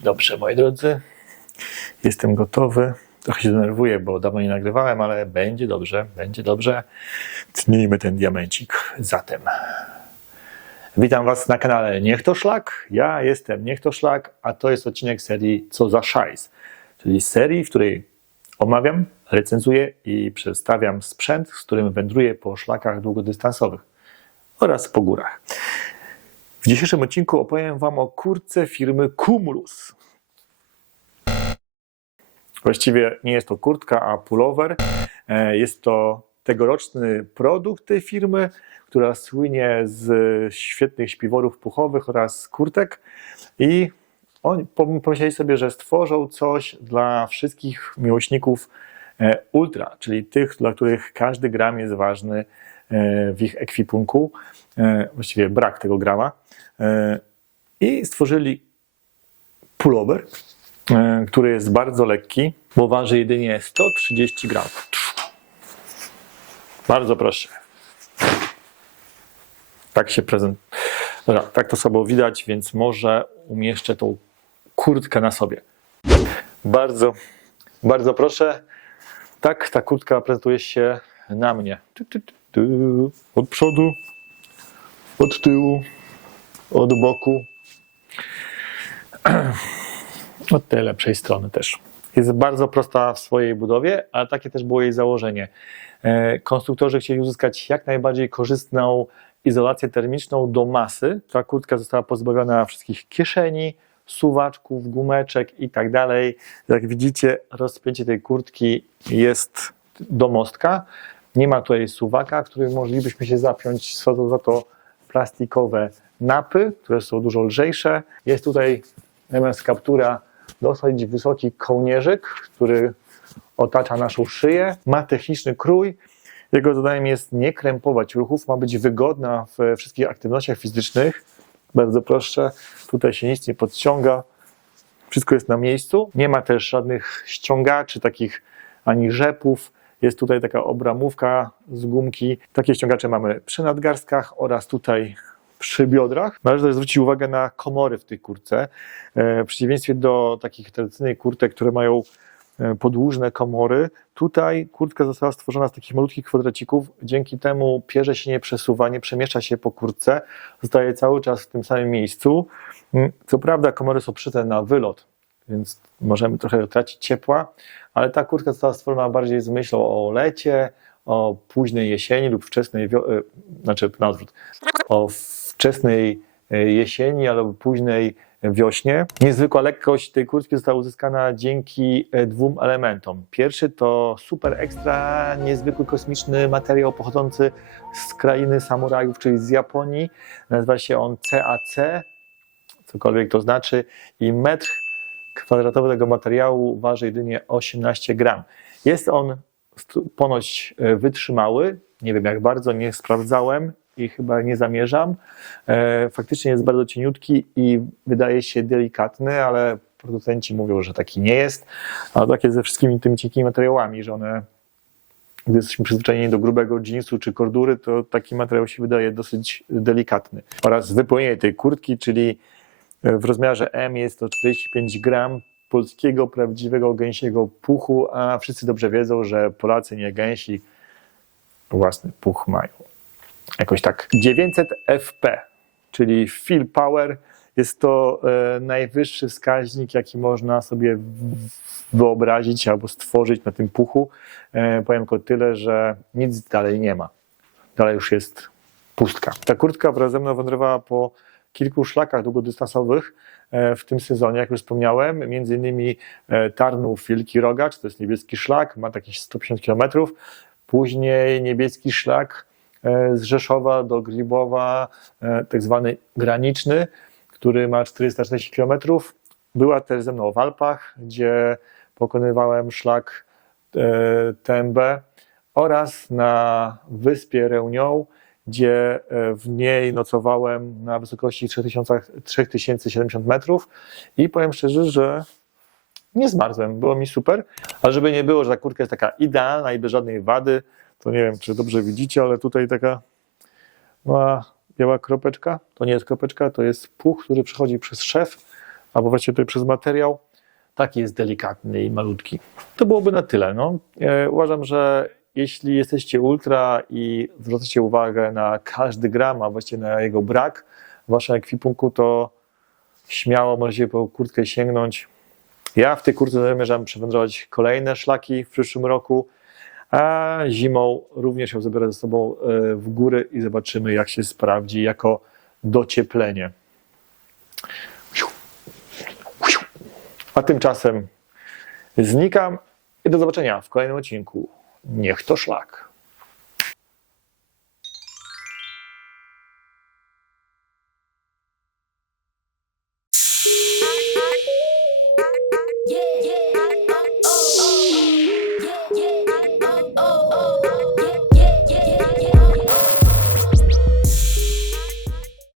Dobrze, moi drodzy. Jestem gotowy. Trochę się denerwuję, bo dawno nie nagrywałem, ale będzie dobrze, będzie dobrze. Tnijmy ten diamencik zatem. Witam Was na kanale Niech to Szlak. Ja jestem Niech to Szlak, a to jest odcinek serii Co za szajs, czyli serii, w której omawiam, recenzuję i przedstawiam sprzęt, z którym wędruję po szlakach długodystansowych oraz po górach. W dzisiejszym odcinku opowiem Wam o kurce firmy Cumulus. Właściwie nie jest to kurtka, a pullover. E, Jest to tegoroczny produkt tej firmy, która słynie z świetnych śpiworów puchowych oraz kurtek. I oni pom- pomyśleli sobie, że stworzą coś dla wszystkich miłośników e, ultra, czyli tych, dla których każdy gram jest ważny w ich ekwipunku. E, Właściwie brak tego grama. E, I stworzyli pullover, e, który jest bardzo lekki, bo waży jedynie 130 gramów. Bardzo proszę. Tak się prezent. Tak to sobie widać, więc może umieszczę tą kurtkę na sobie. Bardzo, bardzo proszę. Tak, ta kurtka prezentuje się na mnie. Tu. Od przodu, od tyłu, od boku. Od tej lepszej strony też. Jest bardzo prosta w swojej budowie, ale takie też było jej założenie. E, Konstruktorzy chcieli uzyskać jak najbardziej korzystną izolację termiczną do masy. Ta kurtka została pozbawiona wszystkich kieszeni, suwaczków, gumeczek i tak dalej. Jak widzicie, rozpięcie tej kurtki jest do mostka. Nie ma tutaj suwaka, którym moglibyśmy się zapiąć. Są za to plastikowe napy, które są dużo lżejsze. Jest tutaj zamiast kaptura dosyć wysoki kołnierzyk, który otacza naszą szyję. Ma techniczny krój. Jego zadaniem jest nie krępować ruchów, ma być wygodna we wszystkich aktywnościach fizycznych. Bardzo proszę, tutaj się nic nie podciąga. Wszystko jest na miejscu. Nie ma też żadnych ściągaczy, takich ani rzepów. Jest tutaj taka obramówka z gumki. Takie ściągacze mamy przy nadgarstkach oraz tutaj przy biodrach. Należy też zwrócić uwagę na komory w tej kurce. E, W przeciwieństwie do takich tradycyjnych kurtek, które mają e, podłużne komory, tutaj kurtka została stworzona z takich malutkich kwadracików. Dzięki temu pierze się nie przesuwa, nie przemieszcza się po kurtce, zostaje cały czas w tym samym miejscu. Mm, Co prawda komory są przyte na wylot, więc możemy trochę tracić ciepła, ale ta kurtka została stworzona bardziej z myślą o lecie, o późnej jesieni lub wczesnej, e, znaczy na odwrót, o wczesnej e, jesieni albo późnej wiośnie. Niezwykła lekkość tej kurtki została uzyskana dzięki e, dwóm elementom. Pierwszy to super ekstra, niezwykły kosmiczny materiał pochodzący z krainy samurajów, czyli z Japonii. Nazywa się on CAC, cokolwiek to znaczy, i metr kwadratowy tego materiału waży jedynie 18 gram. Jest on ponoć e, wytrzymały. Nie wiem jak bardzo, nie sprawdzałem i chyba nie zamierzam. E, Faktycznie jest bardzo cieniutki i wydaje się delikatny, ale producenci mówią, że taki nie jest. A tak jest ze wszystkimi tymi cienkimi materiałami, że one, gdy jesteśmy przyzwyczajeni do grubego jeansu czy kordury, to taki materiał się wydaje dosyć delikatny. Oraz wypełnienie tej kurtki, czyli w rozmiarze M jest to 45 gram polskiego, prawdziwego gęsiego puchu, a wszyscy dobrze wiedzą, że Polacy nie gęsi własny puch mają. Jakoś tak. 900 FP, czyli Feel Power, jest to e, najwyższy wskaźnik, jaki można sobie wyobrazić albo stworzyć na tym puchu. E, powiem tylko tyle, że nic dalej nie ma. Dalej już jest pustka. Ta kurtka wraz ze mną wędrowała po kilku szlakach długodystansowych e, w tym sezonie, jak już wspomniałem, między innymi e, Tarnów Wielki Rogacz, to jest niebieski szlak, ma takieś 150 km, później niebieski szlak e, z Rzeszowa do Glibowa, tak zwany graniczny, który ma 440 km. Była też ze mną w Alpach, gdzie pokonywałem szlak TMB oraz na wyspie Reunion, gdzie e, w niej nocowałem na wysokości 3000 3070 metrów i powiem szczerze, że nie zmarzłem, było mi super, ale żeby nie było, że ta kurtka jest taka idealna i bez żadnej wady, to nie wiem, czy dobrze widzicie, ale tutaj taka ma biała kropeczka. To nie jest kropeczka, to jest puch, który przechodzi przez szef, albo właściwie tutaj przez materiał. Taki jest delikatny i malutki. To byłoby na tyle. No. E, uważam, że jeśli jesteście ultra i zwracacie uwagę na każdy gram, a właściwie na jego brak w waszym ekwipunku, to śmiało możecie po kurtkę sięgnąć. Ja w tej kurtce zamierzam przewędrować kolejne szlaki w przyszłym roku, a zimą również ją zabiorę ze sobą e, w góry i zobaczymy, jak się sprawdzi jako docieplenie. A tymczasem znikam i do zobaczenia w kolejnym odcinku. Niech to szlak.